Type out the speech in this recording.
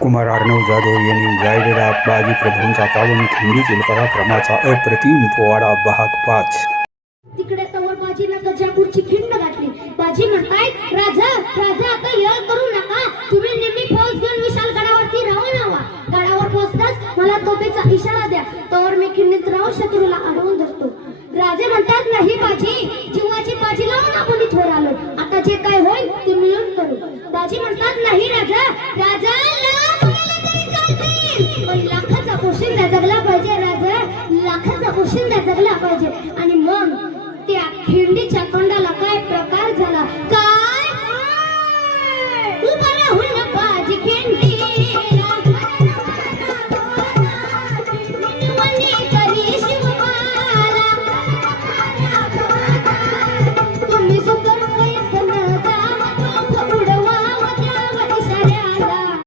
कुमार अर्णव जाधव यांनी गायलेला बाजी प्रभूंचा पावन खिंडीतील पराक्रमाचा अप्रतिम पोवाडा भाग पाच. तिकडे समोर बाजीनं गजापूरची खिंड घातली बाजी म्हणताय राजा राजा आता यल करू नका. तुम्ही नेहमी फौज घेऊन विशाल गडावरती राहून हवा गडावर पोहोचताच मला तोफेचा इशारा द्या. तर मी खिंडीत राहून शत्रूला अडवून धरतो. राजे म्हणतात नाही बाजी मग लाखाचा पोशिंदा जगला पाहिजे राजा. लाखाचा पोशिंदा जगला पाहिजे. आणि मग त्या खिंडी